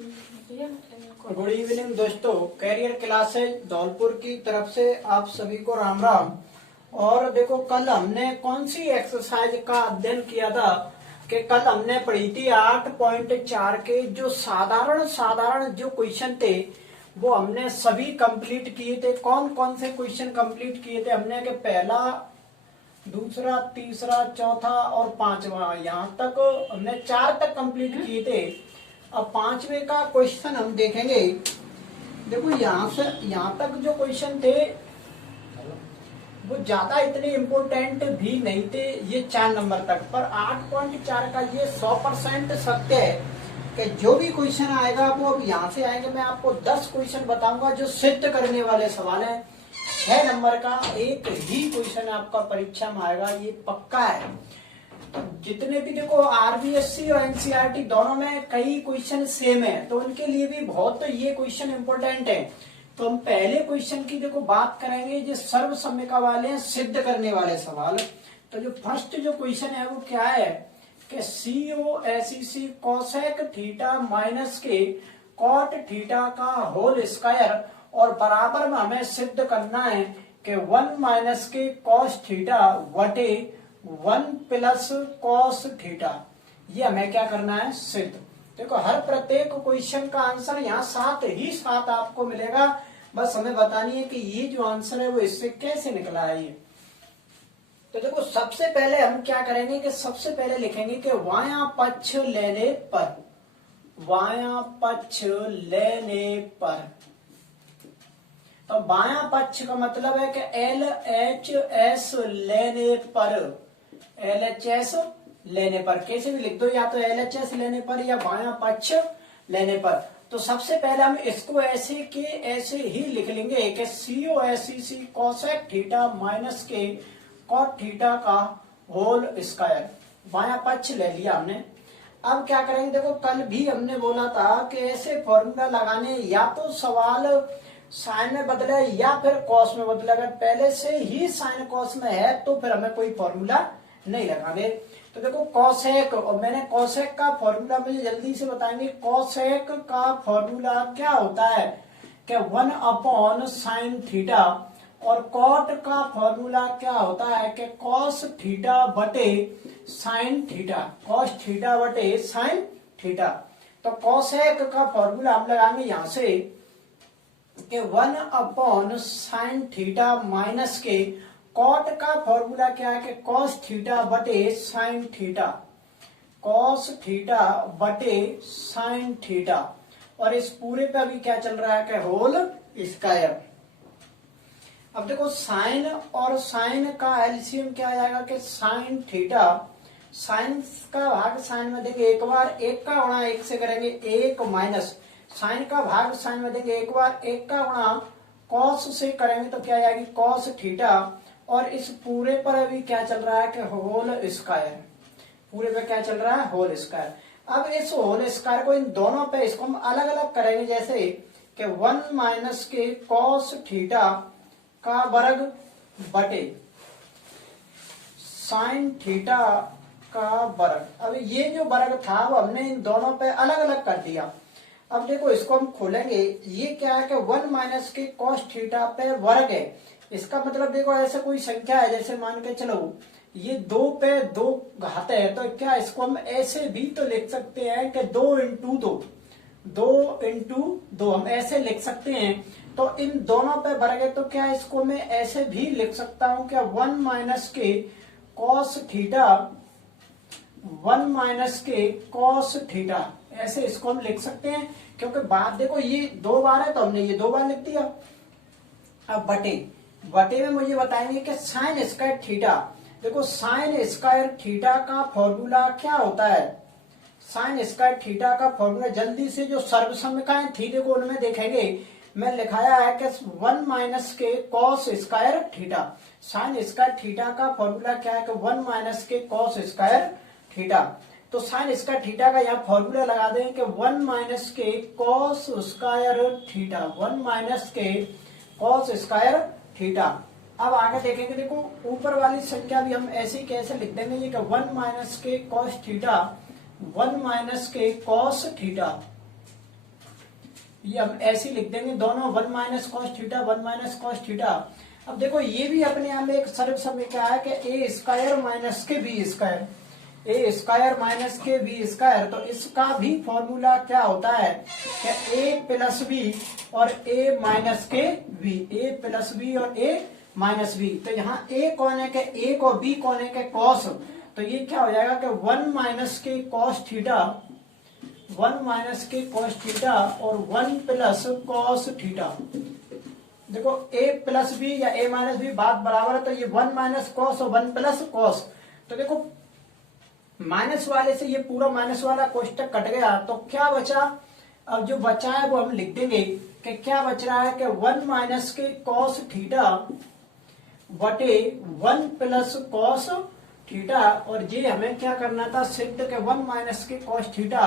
Good evening दोस्तों, career classes Dholpur की तरफ से आप सभी को राम राम। और देखो, कल हमने कौन सी एक्सरसाइज का अध्ययन किया था कि कल हमने पढ़ी थी 8.4 के जो साधारण जो क्वेश्चन थे वो हमने सभी कंप्लीट किए थे। कौन कौन से क्वेश्चन कंप्लीट किए थे हमने कि पहला, दूसरा, तीसरा, चौथा और पांचवा, यहाँ तक हमने 4 तक कंप्लीट किए थे। अब पांचवे का क्वेश्चन हम देखेंगे। देखो, यहाँ से यहाँ तक जो क्वेश्चन थे वो ज्यादा इतने इम्पोर्टेंट भी नहीं थे, ये 4 नंबर तक। पर 8.4 का ये 100% सत्य है कि जो भी क्वेश्चन आएगा वो अब यहाँ से आएंगे। मैं आपको 10 क्वेश्चन बताऊंगा जो सिद्ध करने वाले सवाल हैं। 6 नंबर का एक ही क्वेश्चन आपका परीक्षा में आएगा, ये पक्का है। जितने भी देखो आरबीएससी और एनसीईआरटी दोनों में कई क्वेश्चन सेम है, तो उनके लिए भी बहुत ये क्वेश्चन इंपॉर्टेंट है। तो हम पहले क्वेश्चन की देखो बात करेंगे, जो सर्वसम्यका वाले हैं, सिद्ध करने वाले सवाल। तो जो फर्स्ट जो क्वेश्चन है वो क्या है कि COSEC कोसेक थीटा माइनस के कॉट थीटा का होल स्क्वायर और बराबर में हमें सिद्ध करना है कि 1 माइनस के कॉस थीटा बटे 1 प्लस कॉस थीटा। ये हमें क्या करना है, सिद्ध। देखो, हर प्रत्येक क्वेश्चन का आंसर यहाँ साथ ही साथ आपको मिलेगा, बस हमें बतानी है कि ये जो आंसर है वो इससे कैसे निकला है। ये तो देखो, सबसे पहले हम क्या करेंगे कि सबसे पहले लिखेंगे कि वाया पक्ष लेने पर, वाया पक्ष लेने पर। तो बाया पक्ष का मतलब है कि LHS लेने पर, LHS लेने पर कैसे भी लिख दो, या तो LHS लेने पर या बाया पक्ष लेने पर। तो सबसे पहले हम इसको ऐसे के ऐसे ही लिख लेंगे कि COSEC कोसेक थीटा माइनस के कॉट थीटा का होल स्क्वायर, बाया पक्ष ले लिया हमने। अब क्या करेंगे, देखो कल भी हमने बोला था कि ऐसे फॉर्मूला लगाने, या तो सवाल साइन में बदले या फिर कॉस में बदले। अगर पहले से ही साइन कॉस में है तो फिर हमें कोई फॉर्मूला नहीं लगाने। तो देखो, कोसेक, और मैंने कोसेक का फॉर्मूला मुझे जल्दी से बताएंगे। कोसेक का फॉर्मूला क्या होता है कि 1 अपॉन साइन थीटा, और कॉट का फॉर्मूला क्या होता है कि कॉस थीटा बटे साइन थीटा, कॉस थीटा बटे साइन थीटा। तो कोसेक का फॉर्मूला हम लगाएंगे यहां से कि 1 अपॉन साइन थीटा माइनस के कॉट का फॉर्मूला क्या है कि कॉस थीटा बटे साइन थीटा, कॉस थीटा बटे साइन थीटा। और इस पूरे पे अभी क्या चल रहा है कि होल स्क्वायर। अब देखो, साइन और साइन का एलसीएम क्या आ जाएगा कि साइन थीटा, साइन का भाग साइन में देंगे एक बार, 1 का गुणा 1 से करेंगे 1 माइनस साइन का भाग साइन में देंगे एक बार, 1 का गुणा कॉस से करेंगे तो क्या आएगी कॉस थीटा। और इस पूरे पर अभी क्या चल रहा है कि होल स्क्वायर, पूरे पे क्या चल रहा है, होल स्क्वायर। अब इस होल स्क्वायर को इन दोनों पे इसको हम अलग अलग करेंगे, जैसे कि 1 माइनस के कॉस थीटा का वर्ग बटे साइन थीटा का वर्ग। अब ये जो वर्ग था वो हमने इन दोनों पे अलग अलग कर दिया। अब देखो, इसको हम खोलेंगे, ये क्या है कि 1 माइनस के कॉस थीटा पे वर्ग है। इसका मतलब देखो, ऐसे कोई संख्या है, जैसे मान के चलो ये 2 पे 2 घात है, तो क्या इसको हम ऐसे भी तो लिख सकते हैं कि 2 इंटू 2, 2 इंटू 2 हम ऐसे लिख सकते हैं। तो इन दोनों पे वर्ग है, तो क्या इसको मैं ऐसे भी लिख सकता हूं क्या 1 माइनस के कॉस थीटा, 1 माइनस के कॉस थीटा, ऐसे इसको हम लिख सकते हैं। क्योंकि बात देखो, ये 2 बार है तो हमने ये 2 बार लिख दिया। अब बटे में मुझे बताएंगे कि साइन स्क्वायर थीटा। देखो, साइन स्क्वायर थीटा का फॉर्मूला क्या होता है, साइन स्क्वायर थीटा का फॉर्मूला जल्दी से जो सर्वसम्यकाएं थी देखो उनमें देखेंगे, मैं लिखाया है कि 1 माइनस के cos square theta. Sign square theta का फॉर्मूला क्या है कि 1 माइनस के कॉस स्क्वायर थीटा। तो साइन स्क्वायर थीटा का यहाँ फॉर्मूला लगा देंगे कि 1 माइनस के कॉस स्क्वायर थीटा, 1 माइनस के कॉस स्क्वायर थीटा। अब आगे देखेंगे, देखो ऊपर वाली संख्या भी हम ऐसे ही कैसे लिख देंगे, ये कि 1 माइनस के कॉस थीटा, 1 माइनस के कॉस थीटा, ये हम ऐसे ही लिख देंगे दोनों, 1 minus cos theta 1 minus cos theta. अब देखो ये भी अपने आप में एक सर्व समीकरण है कि ए स्क्वायर माइनस के बी स्क्वायर, ए स्क्वायर माइनस के बी स्क्वायर। तो इसका भी फॉर्मूला क्या होता है कि ए प्लस बी और ए माइनस के बी, ए प्लस बी और ए माइनस बी। तो यहाँ ए कौन है कि ए को, बी कौन है कि कॉस। तो ये क्या हो जाएगा कि 1 माइनस के कॉस थीटा, 1 माइनस के कॉस थीटा और 1 प्लस कॉस थीटा। देखो a प्लस बी या a माइनस बी बात बराबर है, तो ये 1 माइनस कॉस और 1 प्लस कॉस। तो देखो माइनस वाले से ये पूरा माइनस वाला कोष्टक कट गया, तो क्या बचा, अब जो बचा है वो हम लिख देंगे कि क्या बच रहा है कि 1 माइनस के कॉस थीटा बटे 1 प्लस कॉस थीटा। और ये हमें क्या करना था, सिद्ध के 1 माइनस के कॉस थीटा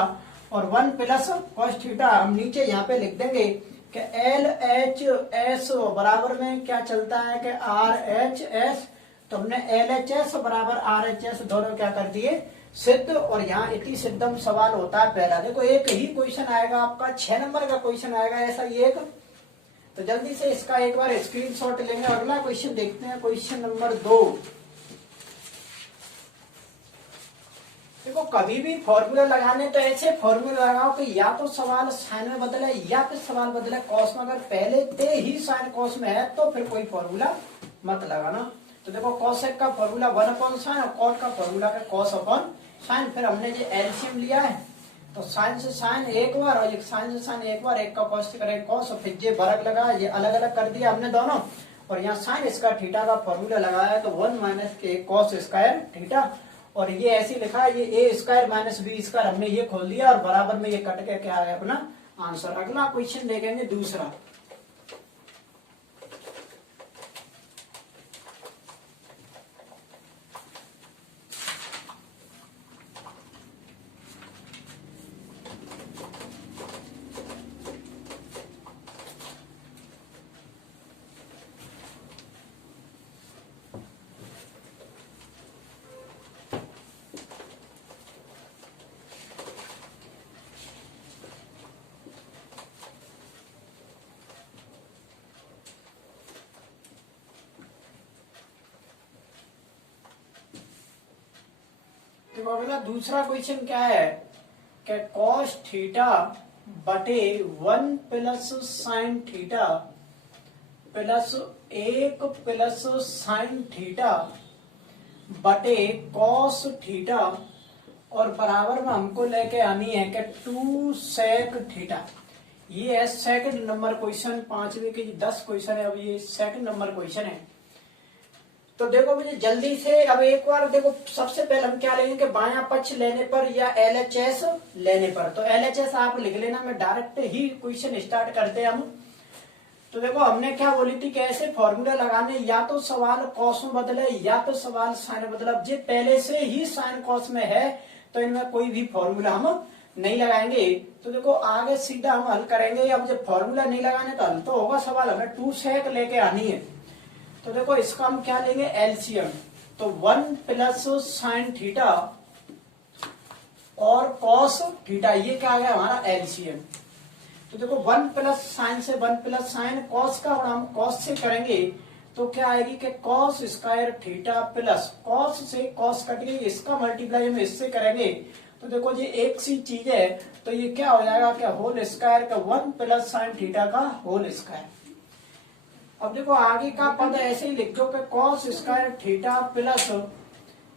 और 1 प्लस कॉस थीटा हम नीचे यहाँ पे लिख देंगे कि एल एच एस बराबर में क्या चलता है कि आर एच एस। तो हमने एल एच एस बराबर आर एच एस दोनों क्या कर दिए, सिद्ध। और यहाँ इति सिद्धम सवाल होता है पहला। देखो एक ही क्वेश्चन आएगा आपका, 6 नंबर का क्वेश्चन आएगा ऐसा ही एक। तो जल्दी से इसका एक बार स्क्रीनशॉट लेंगे। अगला क्वेश्चन देखते हैं, क्वेश्चन नंबर 2। देखो कभी भी फॉर्मूला लगाने तो ऐसे फॉर्मूला लगाओ कि या तो सवाल साइन में बदले या फिर सवाल बदले कॉस में। अगर पहले ते ही साइन कॉस में है तो फिर कोई फॉर्मूला मत लगाना। तो देखो कॉसेक का फॉर्मूला 1 अपॉन साइन और कॉट का फॉर्मूला है कॉस अपॉन साइन। फिर हमने जो एलसीएम लिया है तो साइन से साइन एक बार और साइन से साइन एक बार, एक का कॉस से करें कॉस और फिर ये वर्ग लगा, ये अलग अलग कर दिया हमने दोनों। और यहाँ साइन स्क्वायर थीटा का फॉर्मूला लगाया तो 1 माइनस के कॉस स्क्वायर थीटा। और ये ऐसे लिखा है, ये ए स्क्वायर माइनस बी स्क्वायर हमने ये खोल दिया और बराबर में ये कट के क्या है अपना आंसर। अगला क्वेश्चन देखेंगे दूसरा। तो अगला दूसरा क्वेश्चन क्या है कि कॉस थीटा बटे 1 plus sine theta plus 1 plus sine theta बटे कॉस थीटा और बराबर में हमको लेके आनी है कि 2 सेक थीटा। ये है सेकंड नंबर क्वेश्चन, 5वीं के 10 क्वेश्चन है, अब ये सेकंड नंबर क्वेश्चन है। तो देखो मुझे जल्दी से अब एक बार देखो, सबसे पहले हम क्या लेंगे कि बायां पक्ष लेने पर या एलएचएस लेने पर। तो एलएचएस आप लिख लेना, मैं डायरेक्ट ही क्वेश्चन स्टार्ट करते हैं हम। तो देखो हमने क्या बोली थी कि ऐसे फॉर्मूला लगाने या तो सवाल कॉस में बदले या तो सवाल साइन में बदले। अब ये पहले से ही साइन कॉस में है तो इनमें कोई भी फॉर्मूला हम नहीं लगाएंगे। तो देखो आगे सीधा हम हल करेंगे। अब जब फॉर्मूला नहीं लगाने तो हल तो होगा सवाल, हमें 2 सेक लेके आनी है। तो देखो इसका हम क्या लेंगे एलसीएम। तो 1 प्लस साइन थीटा और कॉस थीटा, ये क्या आ गया हमारा एलसीएम। तो देखो 1 प्लस साइन से 1 प्लस साइन, कॉस का और हम कॉस से करेंगे तो क्या आएगी कि cos square theta plus cos से कॉस कट गई, इसका मल्टीप्लाई हम इससे करेंगे। तो देखो ये एक सी चीज है, तो ये क्या हो जाएगा कि होल स्क्वायर का 1 प्लस साइन थीटा का होल स्क्वायर। अब देखो आगे का पद ऐसे ही लिख दो कि कॉस स्क्वायर थीटा प्लस,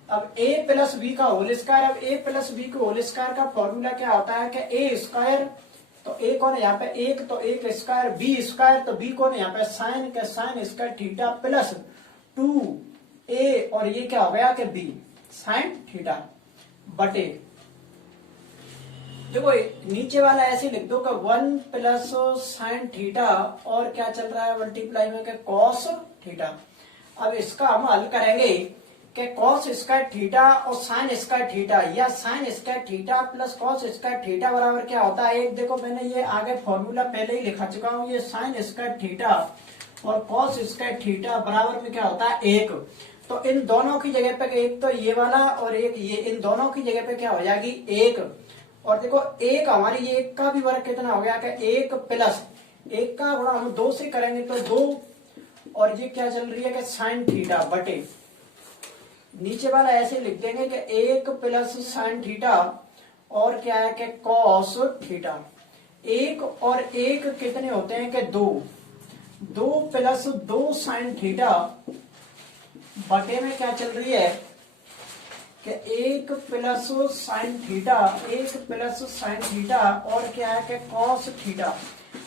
अब a प्लस बी का होल स्क्वायर। अब a प्लस बी के होल स्क्वायर का फॉर्मूला क्या होता है कि a स्क्वायर, तो a कौन है यहाँ पे 1, तो 1 स्क्वायर, b स्क्वायर, तो b कौन है यहाँ पे साइन के sign square theta plus 2a और ये क्या हो गया कि b साइन थीटा बटे, देखो नीचे वाला ऐसे लिख दो कि 1 प्लस साइन थीटा और क्या चल रहा है मल्टीप्लाई में के कॉस थीटा। अब इसका हम हल करेंगे कि कॉस स्क्वायर थीटा और साइन स्क्वायर थीटा या sign square theta plus cos square theta बराबर क्या होता है। एक देखो मैंने ये आगे फॉर्मूला पहले ही लिखा चुका हूँ, ये साइन स्क्वायर थीटा और कॉस स्क्वायर थीटा बराबर में क्या होता है 1। तो इन दोनों की जगह पे एक तो ये वाला और एक ये, इन दोनों की जगह पे क्या हो जाएगी 1 और देखो एक हमारी ये एक का भी वर्ग कितना हो गया कि एक प्लस एक का गुणा हम 2 से करेंगे तो 2, और ये क्या चल रही है कि साइन थीटा बटे नीचे वाला ऐसे लिख देंगे कि एक प्लस साइन थीटा और क्या है कि कॉस थीटा। एक और एक कितने होते हैं कि 2, 2 प्लस 2 साइन थीटा बटे में क्या चल रही है कि एक प्लस साइन थीटा, एक प्लस साइन थीटा और क्या है कि कॉस थीटा।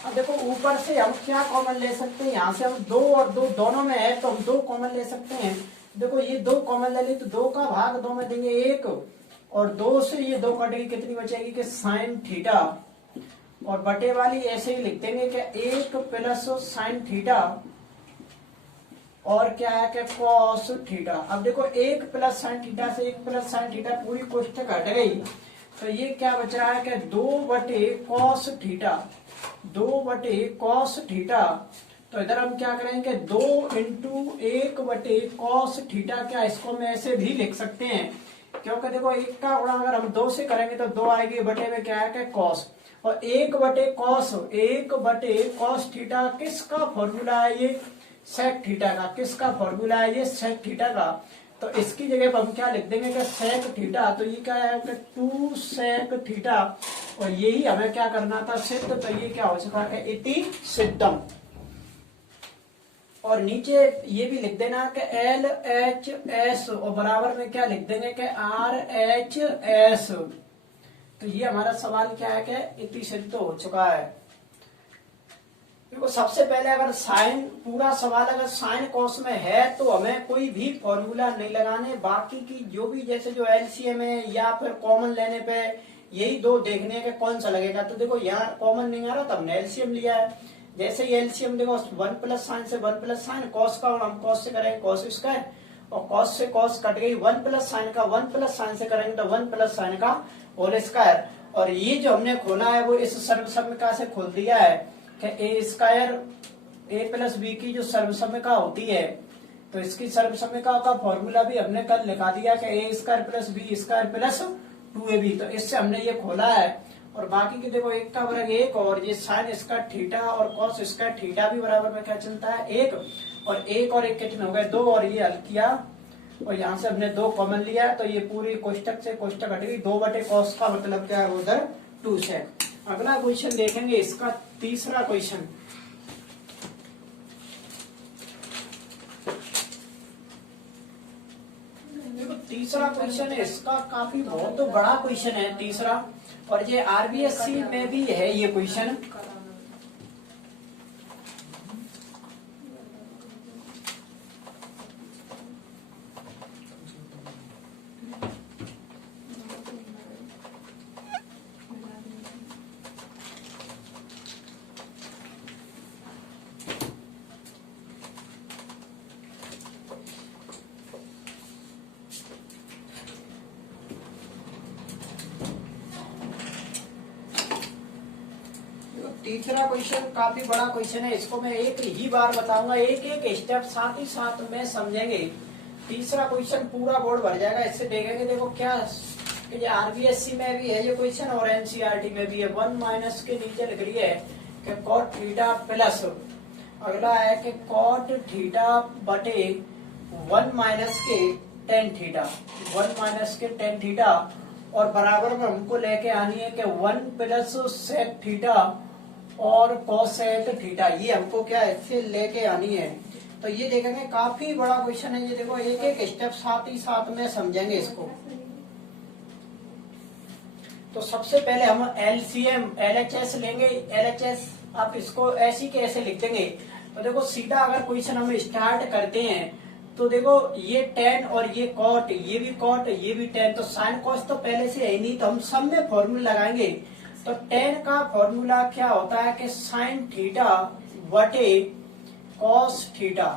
अब देखो ऊपर से हम क्या कॉमन ले सकते हैं, यहाँ से हम 2 और 2 दोनों में है तो हम 2 कॉमन ले सकते हैं। देखो ये 2 कॉमन ले ली तो 2 का भाग 2 में देंगे 1, और 2 से ये 2 कटेगी, कितनी बचेगी कि साइन थीटा, और बटे वाली ऐसे ही लिख देंगे कि एक प्लस साइन थीटा और क्या है कि कॉस थीटा। अब देखो एक प्लस साइन थीटा से एक प्लस साइन थीटा पूरी कोष्ठक हट गई, तो ये क्या बच रहा है कि 2 बटे कॉस थीटा, 2 बटे कॉस थीटा। तो इधर हम क्या करेंगे 2 इंटू 1 बटे कॉस थीटा, क्या इसको हम ऐसे भी लिख सकते हैं, क्योंकि देखो एक का गुणा अगर हम 2 से करेंगे तो 2 आएगी, बटे में क्या है कि कॉस, और 1 बटे कॉस थीटा किसका फॉर्मूला है, ये सेक थीटा का। किसका फॉर्मूला है, ये सेक थीटा का। तो इसकी जगह पर हम क्या लिख देंगे कि सेक थीटा, तो ये क्या है कि 2 सेक थीटा, और यही हमें क्या करना था सिद्ध, तो ये क्या हो चुका है इति सिद्धम। और नीचे ये भी लिख देना कि एल एच एस, और बराबर में क्या लिख देंगे कि आर एच एस। तो ये हमारा सवाल क्या है कि इति सिद्ध हो चुका है। देखो सबसे पहले अगर साइन, पूरा सवाल अगर साइन कॉस में है तो हमें कोई भी फॉर्मूला नहीं लगाने, बाकी की जो भी जैसे जो एलसीएम है या फिर कॉमन लेने पे यही 2 देखने के कौन सा लगेगा। तो देखो यहाँ कॉमन नहीं आ रहा तो हमने एलसीएम लिया है। जैसे ही एलसीएम देखो 1 प्लस साइन से 1 प्लस साइन, कॉस का हम कॉस से करेंगे कॉस स्क्वायर, और कॉस से कॉस कट गई, 1 प्लस साइन का 1 प्लस साइन से करेंगे तो 1 प्लस साइन का होल स्क्वायर। और ये जो हमने खोला है वो इस सर्वसम्मिका से खोल दिया है कि A square A plus B की जो सर्वसम्मिका होती है, तो इसकी सर्वसम्मिका का फॉर्मूला भी हमने कल लिखा दिया कि A square plus B square plus 2ab। तो इससे हमने ये खोला है। और बाकी के देखो एक का वर्ग 1, और ये साइन स्क्वायर थीटा और कॉस स्क्वायर थीटा भी बराबर में क्या चलता है 1, और 1 और 1 कितने हो गए 2, और ये हल किया और यहाँ से हमने 2 कॉमन लिया, तो ये पूरी कोष्टक से कोष्टक हट गई। 2 बटे कॉस का मतलब क्या है उधर 2 से। अगला क्वेश्चन देखेंगे, इसका तीसरा क्वेश्चन। देखो तीसरा क्वेश्चन है, इसका काफी बहुत बड़ा क्वेश्चन है तीसरा, और ये आरबीएससी में भी है ये क्वेश्चन। तीसरा क्वेश्चन काफी बड़ा क्वेश्चन है, इसको मैं एक ही बार बताऊंगा, एक एक स्टेप साथ ही साथ में समझेंगे। तीसरा क्वेश्चन पूरा बोर्ड भर जाएगा, इससे देखेंगे। देखो क्या ये आरबीएससी में भी है ये क्वेश्चन और एनसीईआरटी में भी है। 1 माइनस के नीचे लिख रही है कि कॉट थीटा प्लस, अगला है कि कॉट थीटा बटे 1 माइनस के टेन थीटा, 1 माइनस के टेन थीटा, और बराबर में हमको लेके आनी है कि 1 प्लस सेक थीटा और कोसेक थीटा, ये हमको क्या इससे लेके आनी है। तो ये देखेंगे काफी बड़ा क्वेश्चन है ये। देखो एक एक स्टेप साथ ही साथ में समझेंगे इसको। तो सबसे पहले हम एलसीएम एलएचएस लेंगे। एलएचएस आप इसको ऐसी के ऐसे लिख देंगे। तो देखो सीधा अगर क्वेश्चन हम स्टार्ट करते हैं तो देखो ये टेन और ये कॉट, ये भी कॉट ये भी टेन, तो साइन कॉस तो पहले से है नहीं, तो हम सब में फॉर्मूला लगाएंगे। तो टेन का फॉर्मूला क्या होता है कि साइन थीटा बटे कॉस थीटा,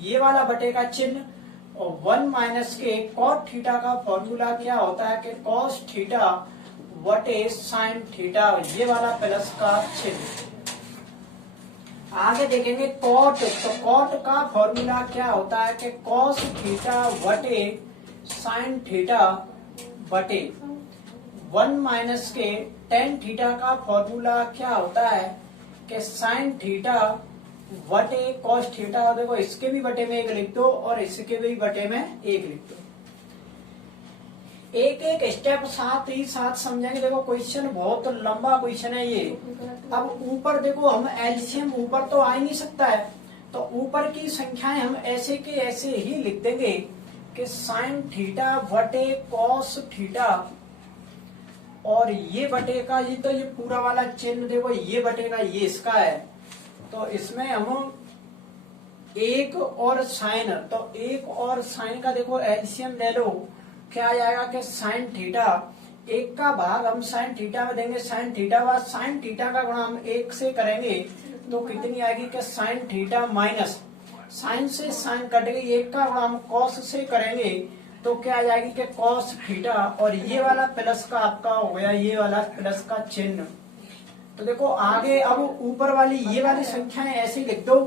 ये वाला बटे का चिन्ह, और 1 माइनस के कॉट थीटा का फॉर्मूला क्या होता है कि कॉस थीटा बटे साइन थीटा, ये वाला प्लस का चिन्ह। आगे देखेंगे कॉट, तो कॉट का फॉर्मूला क्या होता है कि कॉस थीटा बटे साइन थीटा बटे 1 माइनस के टेन थीटा का फॉर्मूला क्या होता है कि साइन थीटा बटे कॉस थीटा। देखो इसके भी बटे में 1 लिख दो और इसके भी बटे में 1 लिख दो। एक एक स्टेप साथ ही साथ समझेंगे। देखो क्वेश्चन बहुत लंबा क्वेश्चन है ये। अब ऊपर देखो हम एलसीएम ऊपर तो आ ही नहीं सकता है, तो ऊपर की संख्याएं हम ऐसे के ऐसे ही लिख देंगे कि साइन थीटा बटे कॉस थीटा, और ये बटे का ये तो ये पूरा वाला चिन्ह देखो ये बटे का ये इसका है, तो इसमें हम एक और साइन, तो एक और साइन का देखो एलसीएम ले लो, क्या आ जाएगा कि साइन थीटा, एक का भाग हम साइन थीटा में देंगे साइन थीटा व साइन थीटा का गुणा हम 1 से करेंगे तो कितनी आएगी कि साइन थीटा माइनस साइन से साइन कट गई, 1 का गुणा हम कॉस से करेंगे तो क्या आ जाएगी कि कॉस थीटा, और ये वाला प्लस का आपका हो गया ये वाला प्लस का चिन्ह। तो देखो आगे अब ऊपर वाली ये वाली संख्याएं ऐसे लिख दो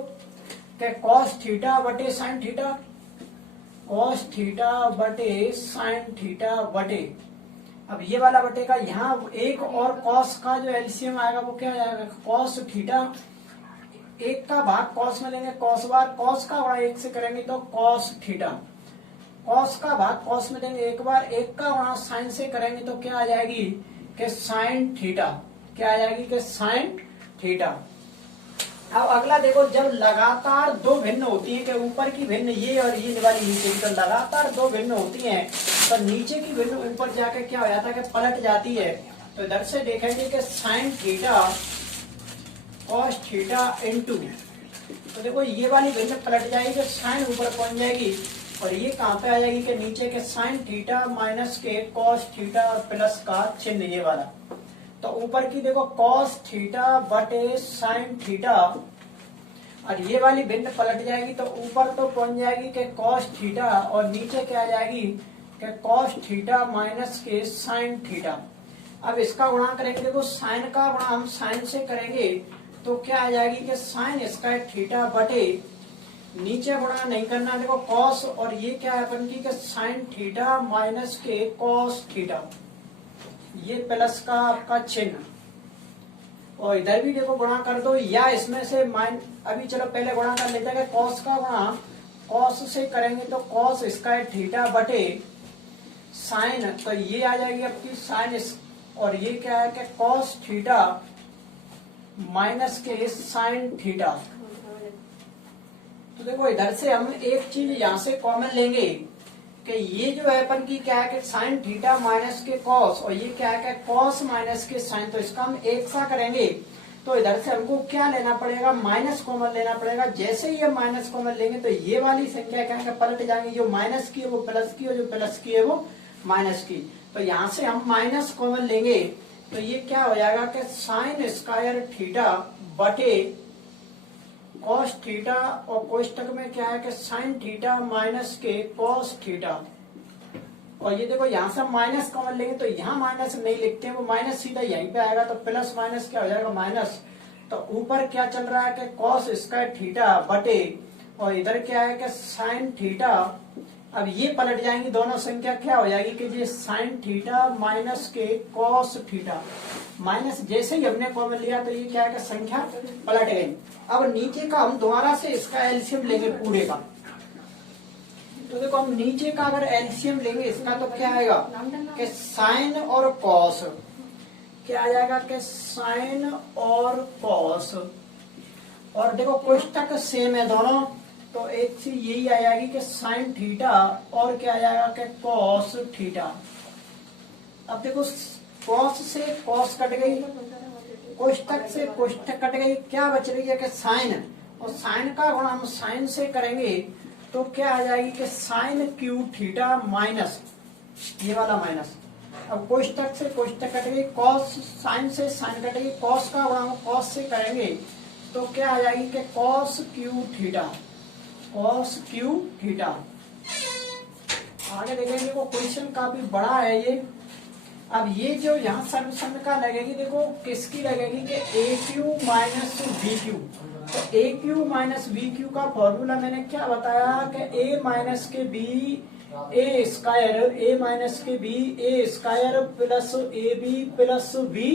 कि कॉस थीटा बटे साइन थीटा, कॉस थीटा बटे साइन थीटा बटे, अब ये वाला बटे का यहाँ एक और कॉस का जो एलसीएम आएगा वो क्या आएगा कॉस थीटा, 1 का भाग कॉस में लेंगे कॉस बार, कॉस का गुणा 1 से करेंगे तो कॉस थीटा, कॉस का भाग कॉस में देंगे 1 बार, 1 का गुणा साइन से करेंगे तो क्या आ जाएगी कि साइन थीटा, क्या आ जाएगी कि साइन थीटा। अब अगला देखो जब लगातार दो भिन्न होती है कि ऊपर की भिन्न ये और ये वाली नीचे की, तो लगातार दो भिन्न होती हैं तो नीचे की भिन्न ऊपर जाके क्या हो जाता है कि पलट जाती है। तो इधर से देखेंगे कि sine theta cos theta into, तो देखो ये वाली भिन्न पलट जाएगी, साइन ऊपर पहुंच जाएगी और ये कहाँ पे आ जाएगी कि नीचे के साइन थीटा माइनस के कॉस थीटा और प्लस का चिन्ह ये वाला। तो ऊपर की देखो कॉस थीटा बटे साइन थीटा, और ये वाली भिन्न पलट जाएगी तो ऊपर तो पहुंच जाएगी कि कॉस थीटा और नीचे क्या आ जाएगी कि कॉस थीटा माइनस के साइन थीटा। अब इसका गुणा करेंगे, देखो साइन का गुणा हम साइन से करेंगे तो क्या आ जाएगी कि साइन इसका थीटा बटे, नीचे गुणा नहीं करना, देखो कॉस और ये क्या है अपन की साइन थीटा माइनस के कॉस थीटा, ये प्लस का आपका चिन्ह, और इधर भी देखो गुणा कर दो या इसमें से माइन, अभी चलो पहले गुणा कर लेते हैं। कॉस का गुणा कॉस से करेंगे तो कॉस इसका है थीटा बटे साइन, तो ये आ जाएगी आपकी साइन, और ये क्या है कि कॉस थीटा माइनस के साइन थीटा। तो देखो इधर से हम एक चीज यहाँ से कॉमन लेंगे कि ये जो है अपन की क्या है कि साइन थीटा माइनस के कॉस, और ये क्या है कि कॉस माइनस के साइन, तो इसका हम एक सा करेंगे तो इधर से हमको क्या लेना पड़ेगा माइनस कॉमन लेना पड़ेगा। जैसे ही ये माइनस कॉमन लेंगे तो ये वाली संख्या क्या है पलट जाएंगी, जो माइनस की है वो प्लस की और जो प्लस की है वो माइनस की। तो यहाँ से हम माइनस कॉमन लेंगे तो ये क्या हो जाएगा कि साइन स्क्वायर थीटा बटे कॉस थीटा, और कोष्टक में क्या है कि साइन थीटा माइनस के कॉस थीटा, और ये देखो यहाँ से माइनस कॉमन लेंगे तो यहाँ माइनस नहीं लिखते हैं, वो माइनस सीधा यहीं पे आएगा तो प्लस माइनस क्या हो जाएगा माइनस। तो ऊपर क्या चल रहा है कि कॉस स्क्वायर थीटा बटे, और इधर क्या है कि साइन थीटा, अब ये पलट जाएंगी दोनों संख्या, क्या हो जाएगी कि ये साइन थीटा माइनस के कॉस थीटा, माइनस जैसे ही हमने कॉमन लिया तो ये क्या है कि संख्या पलट गई। अब नीचे का हम दोबारा से इसका एलसीएम लेंगे पूरे का, तो देखो हम नीचे का अगर एलसीएम लेंगे इसका तो क्या आएगा कि साइन और कॉस, क्या आ जाएगा कि साइन और कॉस, और देखो कोष्टक सेम है दोनों तो एक चीज यही आ जाएगी कि साइन थीटा और क्या आ जाएगा कि कॉस थीटा। अब देखो कॉस से कॉस कट गई, कोष्टक से कोष्टक कट गई, क्या बच रही है कि साइन, और साइन का गुणा हम साइन से करेंगे तो क्या आ जाएगी कि साइन क्यू थीटा माइनस ये वाला माइनस। अब कोष्टक से कोष्टक कट गई, कॉस साइन से साइन कट गई, कॉस का गुणा हम कॉस से करेंगे तो क्या आ जाएगी कि cos Q theta, cos Q theta. आगे देखेंगे वो क्वेश्चन काफी बड़ा है ये। अब ये जो यहाँ सम का लगेगी, देखो किसकी लगेगी कि A cube minus B cube, तो A cube minus B cube का फॉर्मूला मैंने क्या बताया कि ए माइनस के B A square A minus के B A square plus A B plus B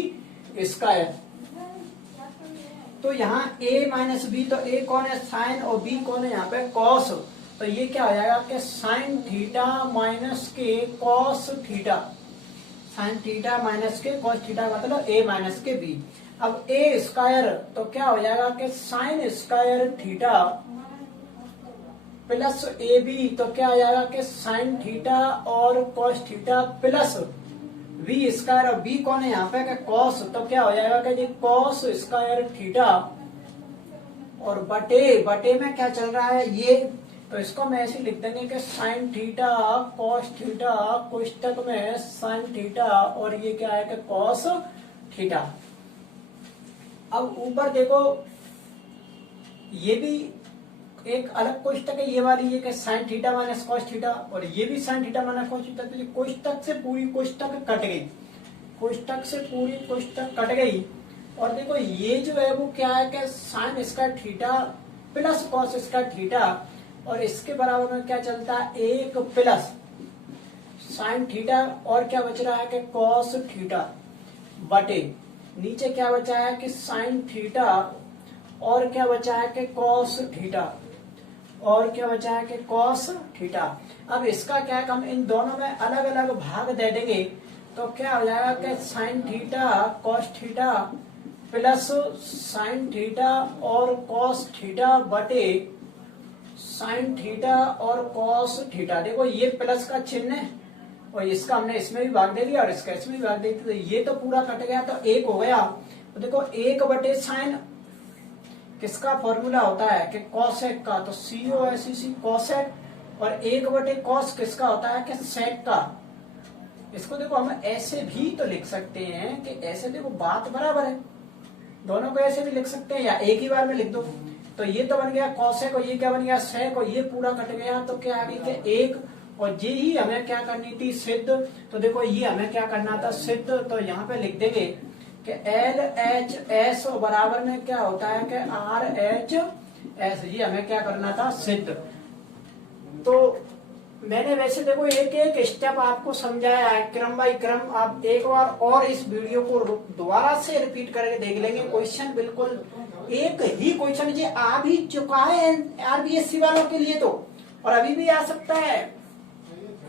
square. तो यहाँ a माइनस बी, तो a कौन है साइन और b कौन है यहाँ पे कॉस। तो ये क्या हो जाएगा कि साइन थीटा माइनस के cos theta, sine theta minus के कॉस थीटा मतलब a माइनस के b। अब a स्क्वायर तो क्या हो जाएगा कि sine square theta plus A B, तो क्या आ जाएगा कि साइन थीटा और cos theta plus B square, और बी कौन है यहाँ पे कि कॉस। तो क्या हो जाएगा कि जी कॉस स्क्वायर थीटा और बटे में क्या चल रहा है ये, तो इसको मैं ऐसे लिख देंगे कि साइन थीटा कॉस थीटा, कोष्टक में साइन थीटा और ये क्या है कि कॉस थीटा। अब ऊपर देखो ये भी एक अलग कोष्टक है, ये वाली ये कि sine theta minus cos theta, और ये भी sign theta minus cos theta. तो ये कोष्टक से पूरी कोष्टक कट गई, कोष्टक से पूरी कोष्टक कट गई। और देखो ये जो है वो क्या है कि sine square theta plus cos square theta, और इसके बराबर में क्या चलता है एक प्लस साइन थीटा और क्या बच रहा है कि कॉस थीटा, बटे नीचे क्या बचा है कि साइन थीटा और क्या बचा है कि कॉस थीटा, और क्या बचा है कि कॉस थीटा। अब इसका क्या है, हम इन दोनों में अलग अलग भाग दे देंगे, तो क्या हो जाएगा कि sine theta cos theta plus sign theta और कॉस थीटा बटे साइन थीटा और कॉस थीटा। देखो ये प्लस का चिन्ह है और इसका हमने इसमें भी भाग दे दिया और इसका इसमें भी भाग दे दिया, तो ये तो पूरा कट गया, तो एक हो गया। तो देखो एक बटे साइन किसका फॉर्मूला होता है कि कॉसेक का, तो COSEC कॉसेक, और एक बटे कॉस किसका होता है कि सेक का। इसको देखो हम ऐसे भी तो लिख सकते हैं कि ऐसे देखो बात बराबर है, दोनों को ऐसे भी लिख सकते हैं या एक ही बार में लिख दो। तो ये तो बन गया कॉसेक और ये क्या बन गया सेक, और ये पूरा कट गया, तो क्या आ गई कि एक, और ये ही हमें क्या करनी थी सिद्ध। तो देखो ये हमें क्या करना था सिद्ध, तो यहाँ पे लिख देंगे कि LHS बराबर में क्या होता है कि RHS, ये हमें क्या करना था सिद्ध। तो मैंने वैसे देखो एक एक स्टेप आपको समझाया है क्रम बाय क्रम, आप एक बार और इस वीडियो को दोबारा से रिपीट करके देख लेंगे। क्वेश्चन बिल्कुल एक ही क्वेश्चन ये आ भी चुका है RBSC वालों के लिए, तो और अभी भी आ सकता है,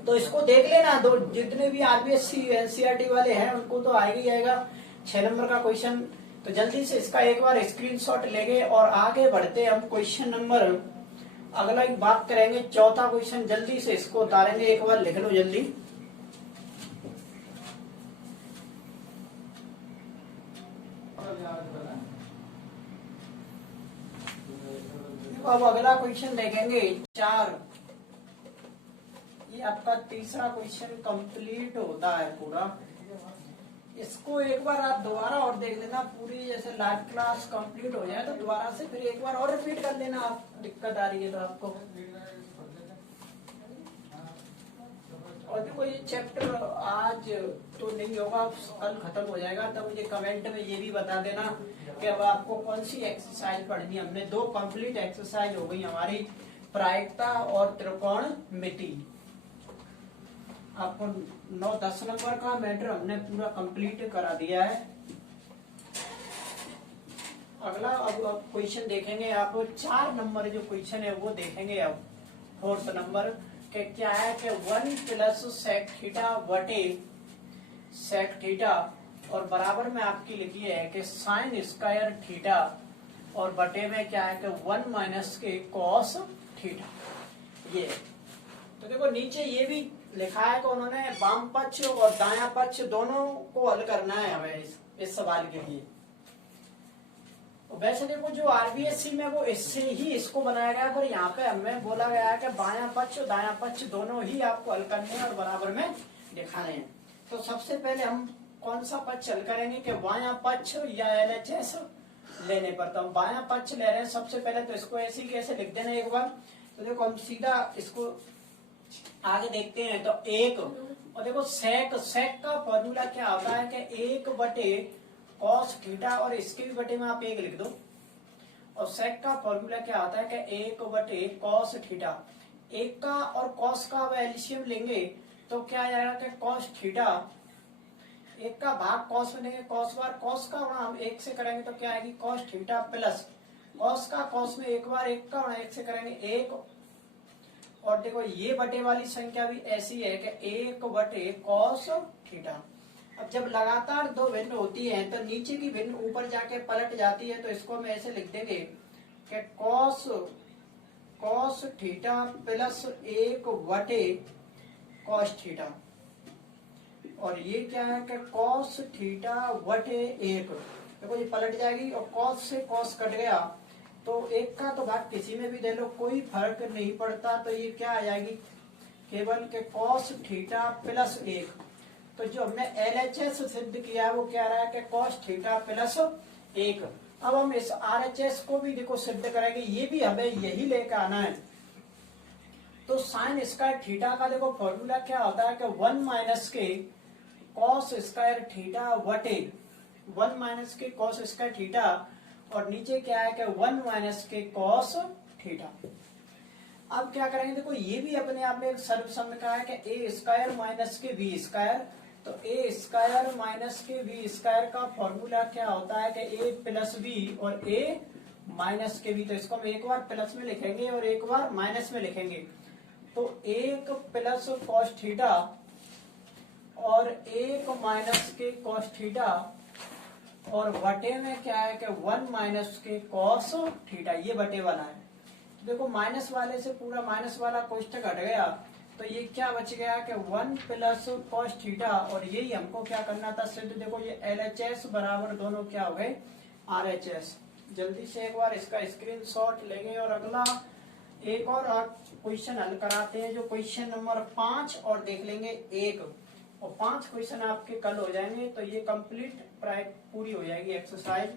तो इसको देख लेना। दो जितने भी RBSC NCERT वाले हैं उनको तो आएगा ही आएगा 6 नंबर का क्वेश्चन। तो जल्दी से इसका एक बार स्क्रीनशॉट लेंगे और आगे बढ़ते हम क्वेश्चन नंबर अगला एक बात करेंगे, चौथा क्वेश्चन जल्दी से इसको उतारेंगे, एक बार लिख लो जल्दी। अब अगला क्वेश्चन देखेंगे 4, ये आपका तीसरा क्वेश्चन कंप्लीट होता है पूरा। इसको एक बार आप दोबारा और देख लेना पूरी, जैसे लाइव क्लास कंप्लीट हो जाए तो दोबारा से फिर एक बार और रिपीट कर लेना, आप दिक्कत आ रही है तो आपको। और देखो ये चैप्टर आज तो नहीं होगा, कल खत्म हो जाएगा, तब मुझे कमेंट में ये भी बता देना कि अब आपको कौन सी एक्सरसाइज पढ़नी है। हमने 2 कंप्लीट एक्सरसाइज हो गई हमारी, प्रायिकता और त्रिकोणमिति। आपको 9-10 नंबर का मैटर हमने पूरा कंप्लीट करा दिया है। अगला अब क्वेश्चन देखेंगे आप 4 नंबर जो क्वेश्चन है वो देखेंगे। अब 4th नंबर के क्या है कि 1 प्लस सेक थीटा बटे सेक थीटा, और बराबर में आपकी लिखी है कि साइन स्क्वायर थीटा, और बटे में क्या है कि 1 माइनस के कॉस थीटा। ये तो देखो नीचे ये भी लिखा है कि उन्होंने वाम पक्ष और दायां पक्ष दोनों को हल करना है हमें इस सवाल के लिए। तो वैसे देखो जो RBSC में वो इससे ही इसको बनाया गया, पर यहाँ पे हमें बोला गया है कि बायां पक्ष और दायां पक्ष दोनों ही आपको हल करने हैं और बराबर में दिखाने हैं। तो सबसे पहले हम कौन सा पक्ष हल करेंगे कि बायां पक्ष या LHS लेने पर। तो हम बायां पक्ष ले रहे हैं सबसे पहले, तो इसको ऐसे ही कैसे लिख देना एक बार। तो देखो हम सीधा इसको आगे देखते हैं। तो 1, और देखो सेक का फॉर्मूला क्या होता है कि 1 बटे कॉस थीटा, और इसके भी बटे में आप 1 लिख दो। और सेक का फॉर्मूला क्या होता है कि 1 बटे कॉस थीटा। एक का और कॉस का एलसीएम लेंगे तो क्या आ जाएगा कि कॉस थीटा, एक का भाग कॉस में लेंगे कॉस बार, कॉस का गुणा हम एक से करेंगे तो क्या आएगी कॉस थीटा प्लस कॉस का कॉस में एक बार एक का गुणा एक से करेंगे एक, और देखो ये बटे वाली संख्या भी ऐसी है कि एक बटे कॉस थीटा। अब जब लगातार दो भिन्न होती हैं तो नीचे की भिन्न ऊपर जाके पलट जाती है, तो इसको हम ऐसे लिख देंगे कि कॉस थीटा प्लस एक बटे कॉस थीटा, और ये क्या है कि कॉस थीटा बटे एक, देखो ये पलट जाएगी और कॉस से कॉस कट गया तो एक का तो भाग किसी में भी दे लो कोई फर्क नहीं पड़ता, तो ये क्या आ जाएगी केवल के कॉस थीटा प्लस एक। तो जो हमने LHS सिद्ध किया वो क्या रहा है कि कॉस थीटा प्लस एक। अब हम इस RHS को भी देखो सिद्ध करेंगे, ये भी हमें यही लेकर आना है। तो साइन स्क्वायर थीटा का देखो फॉर्मूला क्या होता है कि 1 माइनस के कॉस स्क्वायर थीटा बटे 1 माइनस के कॉस स्क्वायर थीटा, और नीचे क्या है कि 1 माइनस के कॉस थीटा। अब क्या करेंगे देखो ये भी अपने आप में एक सर्वसम्य का है कि ए स्क्वायर माइनस के बी स्क्वायर, तो ए स्क्वायर माइनस के बी स्क्वायर का फॉर्मूला क्या होता है कि ए प्लस बी और ए माइनस के बी। तो इसको हम एक बार प्लस में लिखेंगे और एक बार माइनस में लिखेंगे, तो एक प्लस कॉस थीटा और एक माइनस के कॉस थीटा, और बटे में क्या है कि 1 माइनस के कॉस थीटा, ये बटे वाला है। तो देखो माइनस वाले से पूरा माइनस वाला कोष्ठक हट गया, तो ये क्या बच गया कि 1 प्लस कॉस थीटा, और यही हमको क्या करना था सिद्ध। देखो ये LHS बराबर दोनों क्या हो गए RHS। जल्दी से एक बार इसका स्क्रीनशॉट लेंगे और अगला एक और क्वेश्चन हल कराते हैं, जो क्वेश्चन नंबर 5, और देख लेंगे एक और 5 क्वेश्चन आपके कल हो जाएंगे, तो ये कंप्लीट पूरी हो जाएगी एक्सरसाइज।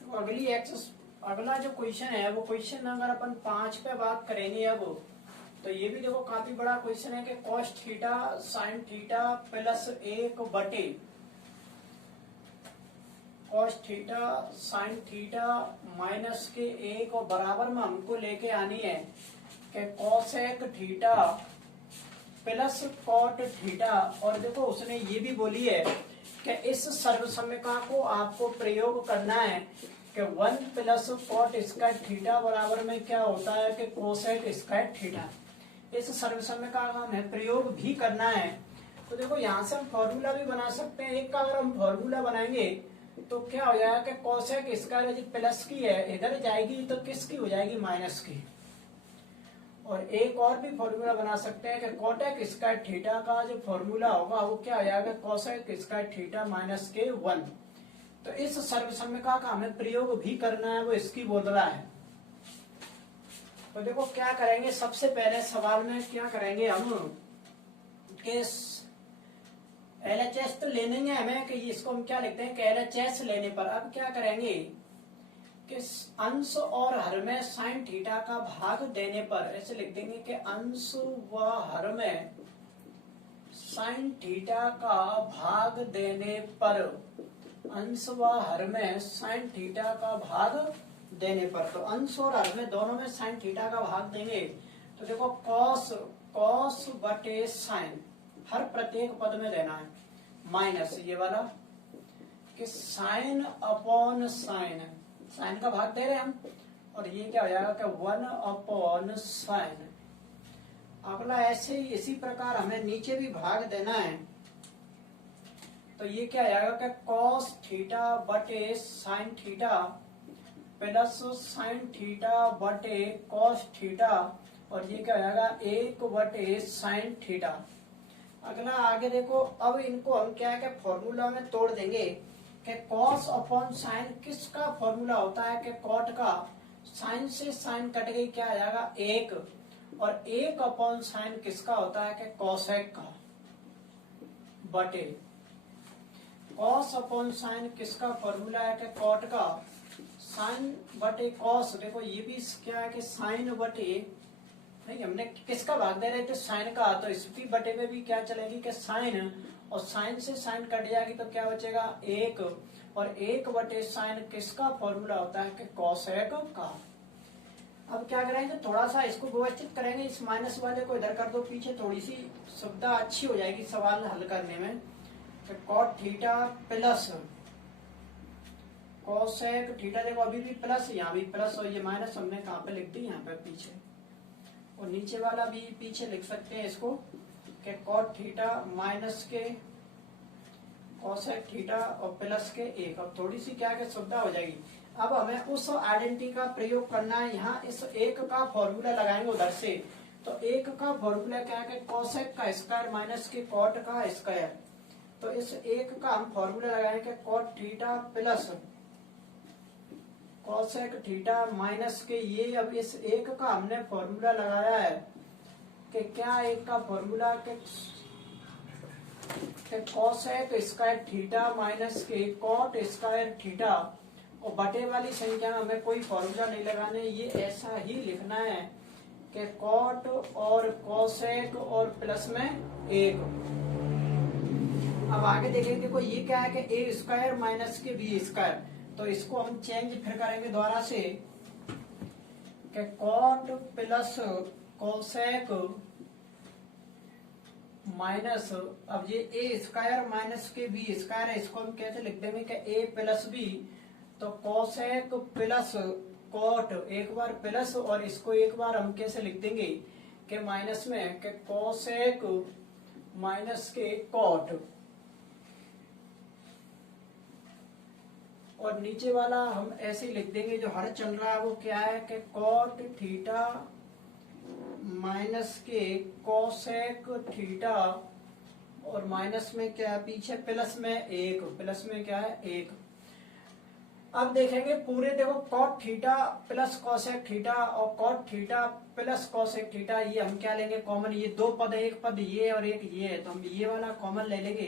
तो अगला जो क्वेश्चन है वो क्वेश्चन अगर अपन 5 पे बात करेंगे अब, तो ये भी देखो काफी बड़ा क्वेश्चन है कि cos theta sine theta plus एक बटे cos theta sine theta minus के एक, और बराबर में हमको लेके आनी है कि cosec theta plus cot theta. और देखो उसने ये भी बोली है कि इस सर्वसम्यका को आपको प्रयोग करना है कि 1 प्लस कॉट स्क्वायर थीटा बराबर में क्या होता है कि कोसेक स्क्वायर थीटा। इस सर्वसम्यका का हमें प्रयोग भी करना है। तो देखो यहाँ से हम फॉर्मूला भी बना सकते हैं। एक का अगर हम फॉर्मूला बनाएंगे तो क्या हो जाएगा कि कोसेक स्क्वायर प्लस की है इधर जाएगी तो किसकी हो जाएगी माइनस की। और एक और भी फॉर्मूला बना सकते हैं कि कोटेक स्क्वायर थीटा का जो फॉर्मूला होगा वो क्या हो जाएगा कोसेक स्क्वायर थीटा माइनस के 1। तो इस सर्वसम्यका का हमें प्रयोग भी करना है, वो इसकी बोल रहा है। तो देखो क्या करेंगे, सबसे पहले सवाल में क्या करेंगे हम कि LHS तो लेने ही है हमें कि इसको हम क्या लिखते हैं कि LHS लेने पर अब क्या करेंगे कि अंश और हर में साइन थीटा का भाग देने पर ऐसे लिख देंगे कि अंश व हर में साइन थीटा का भाग देने पर, अंश व हर में साइन थीटा का भाग देने पर। तो अंश और हर में दोनों में साइन थीटा का भाग देंगे तो देखो कॉस बटे साइन हर प्रत्येक पद में देना है, माइनस ये वाला कि साइन अपॉन साइन, साइन का भाग दे रहे हैं हम, और ये क्या हो जाएगा कि 1 अपॉन साइन। अगला ऐसे ही इसी प्रकार हमें नीचे भी भाग देना है, तो ये क्या आएगा कि कॉस थीटा बटे sine theta plus sine theta बटे कॉस थीटा, और ये क्या आएगा 1 बटे साइन थीटा। अगला आगे देखो, अब इनको हम क्या है कि फॉर्मूला में तोड़ देंगे कि कॉस अपॉन साइन किसका फॉर्मूला होता है कि कॉट का, साइन से साइन कट गई क्या आ जाएगा 1, और 1 अपॉन साइन किसका होता है कि कॉसेक का बटे। कॉस अपॉन साइन किसका फॉर्मूला है कि कॉट का साइन बटे कॉस। देखो ये भी क्या है कि साइन बटे, नहीं हमने किसका भाग दे रहे थे साइन का, तो इसकी बटे में भी क्या चलेगी कि साइन, और साइन से साइन कट जाएगी तो क्या बचेगा एक, और एक बटे साइन किसका फॉर्मूला होता है कि कॉसेक का। अब क्या करेंगे थोड़ा सा इसको व्यवस्थित करेंगे, इस माइनस वाले को इधर कर दो पीछे, थोड़ी सी सुविधा अच्छी हो जाएगी सवाल हल करने में। तो cot theta plus cosec theta, देखो अभी भी प्लस यहाँ भी प्लस और ये माइनस हमने कहाँ पे लिख दी यहाँ पे पीछे, और नीचे वाला भी पीछे लिख सकते हैं इसको कि कॉट थीटा माइनस के कॉसेक थीटा और प्लस के एक। अब थोड़ी सी क्या है सुविधा हो जाएगी। अब हमें उस आइडेंटिटी का प्रयोग करना है, यहाँ इस एक का फॉर्मूला लगाएंगे उधर से। तो एक का फॉर्मूला क्या है कि कॉसेक का स्क्वायर माइनस के कॉट का स्क्वायर। तो इस एक का हम फॉर्मूला लगाएंगे cot theta plus cosec theta minus के ये। अब इस एक का हमने फॉर्मूला लगाया है कि क्या एक का फॉर्मूला के कॉसेक स्क्वायर थीटा माइनस के कॉट स्क्वायर थीटा, और बटे वाली संख्या में हमें कोई फॉर्मूला नहीं लगाने, ये ऐसा ही लिखना है कि कॉट और कॉसेक और प्लस में एक। अब आगे देखेंगे कोई ये क्या है कि ए स्क्वायर माइनस के बी स्क्वायर। तो इसको हम चेंज फिर करेंगे दोबारा से कि कॉट प्लस कॉसेक माइनस, अब ये ए स्क्वायर माइनस के बी स्क्वायर है, इसको हम कैसे लिख देंगे कि ए प्लस बी। तो कॉसेक प्लस कॉट, एक बार प्लस और इसको एक बार हम कैसे लिख देंगे कि माइनस में कि कॉसेक माइनस के कॉट, और नीचे वाला हम ऐसे लिख देंगे जो हर चल रहा है वो क्या है कि कॉट थीटा माइनस के कॉसेक थीटा, और माइनस में क्या है पीछे प्लस में एक, प्लस में क्या है एक। अब देखेंगे पूरे, देखो cot theta plus cosec theta और cot theta plus cosec theta, ये हम क्या लेंगे कॉमन, ये दो पद है, एक पद ये और एक ये है, तो हम ये वाला कॉमन ले लेंगे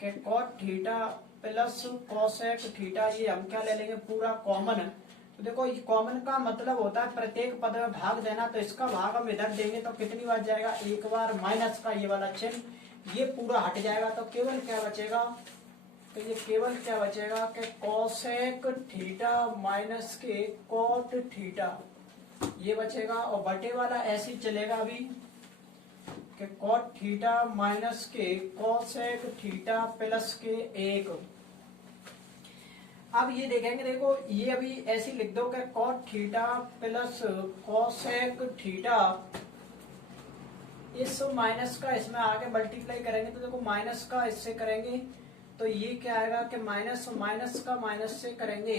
कि cot theta plus cosec theta, ये हम क्या ले लेंगे पूरा कॉमन। तो देखो ये कॉमन का मतलब होता है प्रत्येक पद में भाग देना, तो इसका भाग हम इधर देंगे तो कितनी बार जाएगा एक बार, माइनस का ये वाला चिन्ह ये पूरा हट जाएगा, तो केवल क्या बचेगा, तो ये केवल क्या बचेगा कि कॉसेक थीटा माइनस के कॉट थीटा ये बचेगा, और बटे वाला ऐसे ही चलेगा अभी कि कॉट थीटा माइनस के कॉसेक थीटा प्लस के एक। अब ये देखेंगे, देखो ये अभी ऐसे लिख दो कि cot theta plus cosec theta, इस माइनस का इसमें आगे मल्टीप्लाई करेंगे तो देखो माइनस का इससे करेंगे तो ये क्या आएगा कि माइनस माइनस का माइनस से करेंगे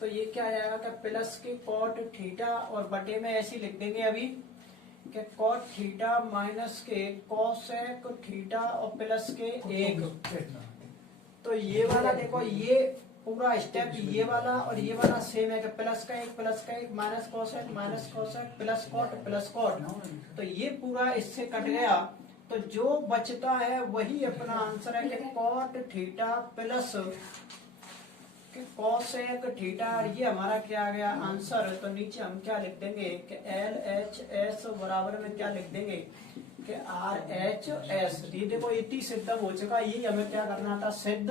तो ये क्या आएगा कि प्लस के कॉट थीटा, और बटे में ऐसे लिख देंगे अभी कि कॉट थीटा माइनस के कॉसेक थीटा और प्लस के एक। तो ये वाला देखो ये पूरा स्टेप ये वाला और ये वाला सेम है कि प्लस का एक माइनस कॉसेक प्लस कॉट, तो ये पूरा इससे कट गया, तो जो बचता है वही अपना आंसर है कि cot theta plus cosec theta, ये हमारा क्या आ गया आंसर। तो नीचे हम क्या लिख देंगे कि LHS बराबर में क्या लिख देंगे कि RHS। ये देखो इतनी सिद्ध हो चुका, यही हमें क्या करना था सिद्ध।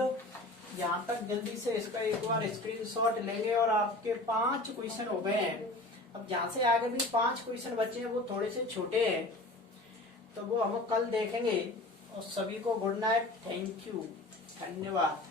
यहाँ तक जल्दी से इसका एक बार स्क्रीनशॉट लेंगे, और आपके 5 क्वेश्चन हो गए हैं। अब यहाँ से आगे भी 5 क्वेश्चन बचे हैं, वो थोड़े से छोटे हैं तो वो हम कल देखेंगे। और सभी को गुड नाइट, थैंक यू, धन्यवाद।